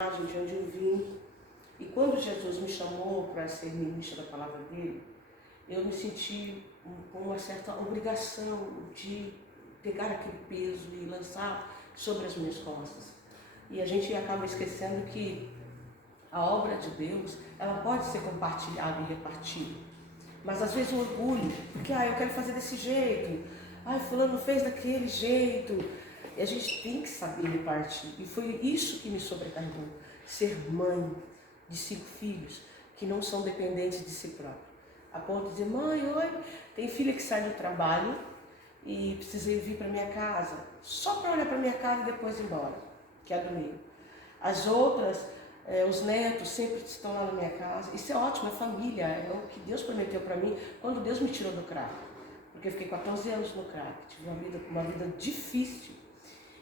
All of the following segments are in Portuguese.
de onde eu vim. E quando Jesus me chamou para ser ministra da palavra dele, eu me senti com uma certa obrigação de pegar aquele peso e lançar sobre as minhas costas. E a gente acaba esquecendo que a obra de Deus, ela pode ser compartilhada e repartida. Mas às vezes o orgulho, porque eu quero fazer desse jeito, fulano fez daquele jeito. E a gente tem que saber repartir. E foi isso que me sobrecarregou. Ser mãe de 5 filhos que não são dependentes de si próprio. A ponto de dizer, mãe, oi, tem filha que sai do trabalho e precisa vir para minha casa, só para olhar para minha casa e depois ir embora, que é domingo. As outras, os netos sempre estão lá na minha casa. Isso é ótimo, é família, é o que Deus prometeu para mim quando Deus me tirou do crack. Porque eu fiquei 14 anos no crack, tive uma vida difícil.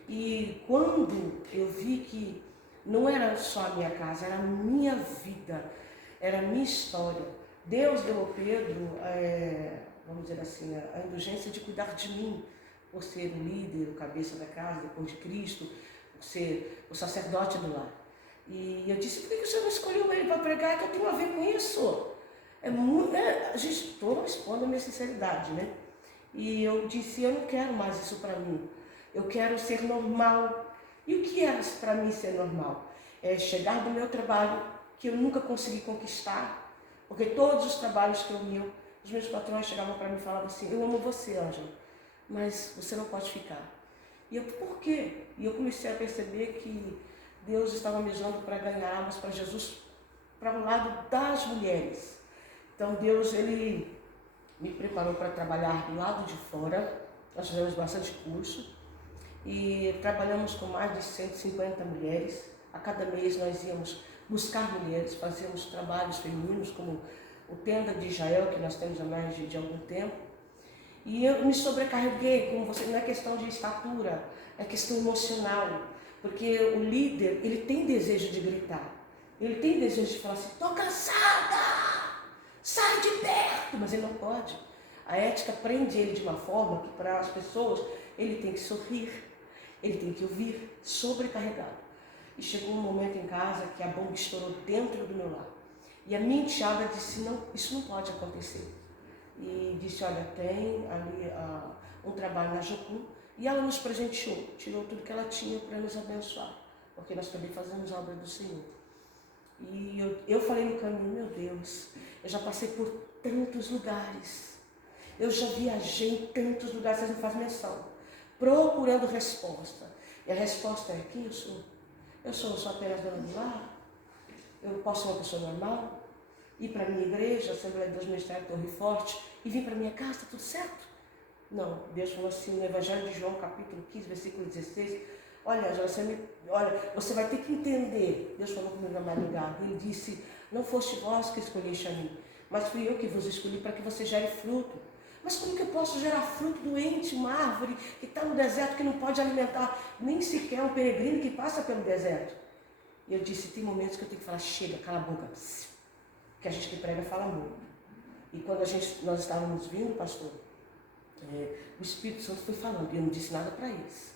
E quando eu vi que não era só a minha casa, era a minha vida, era a minha história. Deus deu ao Pedro, vamos dizer assim, a indulgência de cuidar de mim, por ser o líder, o cabeça da casa, depois de Cristo, por ser o sacerdote do lar. E eu disse, por que o Senhor não escolheu ele para pregar? Que eu tenho a ver com isso? A gente, estou expondo a minha sinceridade, né? E eu disse, eu não quero mais isso para mim. Eu quero ser normal. E o que era para mim ser normal? É chegar do meu trabalho, que eu nunca consegui conquistar, porque todos os trabalhos que eu ia, os meus patrões chegavam para mim e falavam assim, eu amo você, Ângela, mas você não pode ficar. E eu, por quê? E eu comecei a perceber que Deus estava me usando para ganhar almas para Jesus, para o lado das mulheres. Então Deus, Ele me preparou para trabalhar do lado de fora. Nós fizemos bastante curso e trabalhamos com mais de 150 mulheres. A cada mês nós íamos buscar mulheres, fazíamos trabalhos femininos, como o Tenda de Israel, que nós temos há mais de algum tempo. E eu me sobrecarreguei, como você, não é questão de estatura, é questão emocional. Porque o líder, ele tem desejo de gritar, ele tem desejo de falar assim, estou cansada, sai de perto, mas ele não pode. A ética prende ele de uma forma que para as pessoas ele tem que sorrir, ele tem que ouvir, sobrecarregado. E chegou um momento em casa que a bomba estourou dentro do meu lar. E a minha enteada disse, não, isso não pode acontecer. E disse, olha, tem ali um trabalho na Jocum, e ela nos presenteou, tirou tudo que ela tinha para nos abençoar, porque nós também fazemos a obra do Senhor. E eu falei no caminho, meu Deus, eu já passei por tantos lugares, eu já viajei em tantos lugares, vocês não fazem menção, procurando resposta. E a resposta é, quem eu sou? Eu sou apenas dona do lar? Eu posso ser uma pessoa normal? Ir para a minha igreja, Assembleia de Deus Ministério Torre Forte, e vir para a minha casa, está tudo certo? Não, Deus falou assim no Evangelho de João, capítulo 15, versículo 16, olha, você vai ter que entender, Deus falou comigo na madrugada, ele disse, não foste vós que escolheste a mim, mas fui eu que vos escolhi para que você gere fruto. Mas como que eu posso gerar fruto doente, uma árvore que está no deserto, que não pode alimentar nem sequer um peregrino que passa pelo deserto? E eu disse, tem momentos que eu tenho que falar, chega, cala a boca, que a gente que prega fala muito. E quando nós estávamos vindo, pastor, o Espírito Santo foi falando, e eu não disse nada para eles.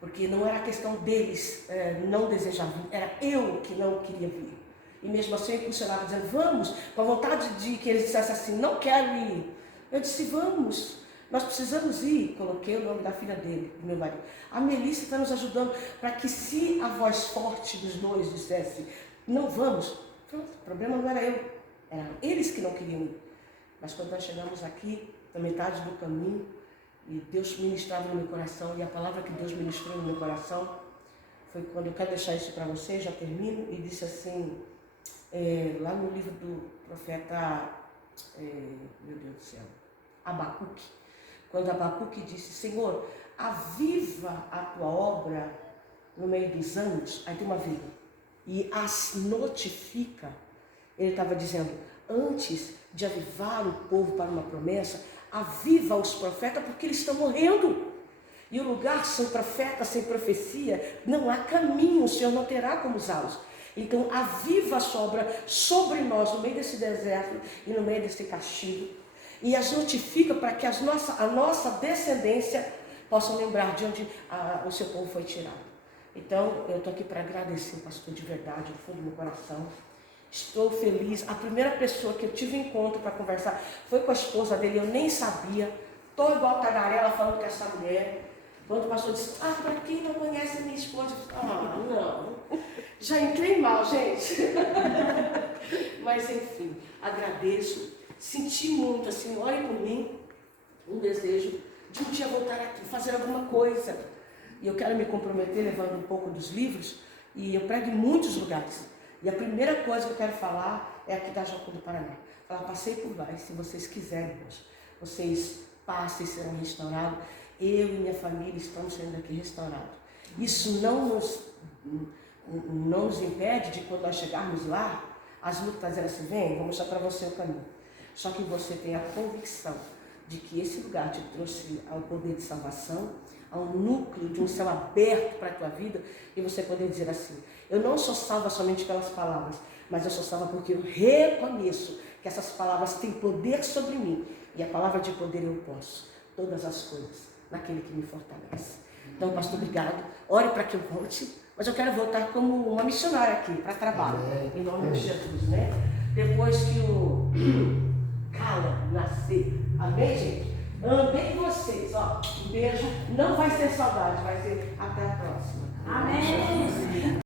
Porque não era questão deles não desejar vir, era eu que não queria vir. E mesmo assim eu impulsionava dizendo, vamos, com a vontade de que eles dissessem assim, não quero ir. Eu disse, vamos, nós precisamos ir. Coloquei o nome da filha dele, do meu marido. A Melissa está nos ajudando para que se a voz forte dos dois dissesse, não vamos, pronto, o problema não era eu, eram eles que não queriam ir. Mas quando nós chegamos aqui, na metade do caminho, e Deus ministrava no meu coração, e a palavra que Deus ministrou no meu coração foi quando eu quero deixar isso para você, já termino, e disse assim, lá no livro do profeta, meu Deus do céu, Abacuque, quando Abacuque disse, Senhor, aviva a tua obra no meio dos anos, aí tem uma vírgula, e as notifica, ele estava dizendo, antes de avivar o povo para uma promessa, aviva os profetas porque eles estão morrendo. E o lugar sem profeta, sem profecia, não há caminho, o Senhor não terá como usá-los. Então aviva a sua obra sobre nós, no meio desse deserto e no meio desse castigo. E as notifica para que a nossa descendência possa lembrar de onde o seu povo foi tirado. Então, eu estou aqui para agradecer o pastor de verdade, do fundo do meu coração. Estou feliz. A primeira pessoa que eu tive encontro para conversar foi com a esposa dele, eu nem sabia. Estou igual tagarela falando com essa mulher. Quando o pastor disse, para quem não conhece a minha esposa, eu disse, não. Já entrei mal, gente. Mas enfim, agradeço. Senti muito, assim, olhe por mim, um desejo de um dia voltar aqui, fazer alguma coisa. E eu quero me comprometer levando um pouco dos livros, e eu prego em muitos lugares. E a primeira coisa que eu quero falar é aqui da Jocum do Paraná. Falar, passei por lá, e se vocês quiserem, vocês passem e serão restaurados. Eu e minha família estamos saindo daqui restaurados. Isso não nos impede de, quando nós chegarmos lá, as lutas elas se vêm, vou mostrar para você o caminho. Só que você tem a convicção de que esse lugar te trouxe ao poder de salvação, ao núcleo de um céu aberto para a tua vida, e você poder dizer assim, eu não sou salva somente pelas palavras, mas eu sou salva porque eu reconheço que essas palavras têm poder sobre mim, e a palavra de poder eu posso, todas as coisas, naquele que me fortalece. Então, pastor, obrigado, ore para que eu volte, mas eu quero voltar como uma missionária aqui, para trabalho, em nome de Jesus, né? Depois que o Cala nascer, amém, gente? Amei vocês, ó. Um beijo. Não vai ser saudade, vai ser até a próxima. Amém.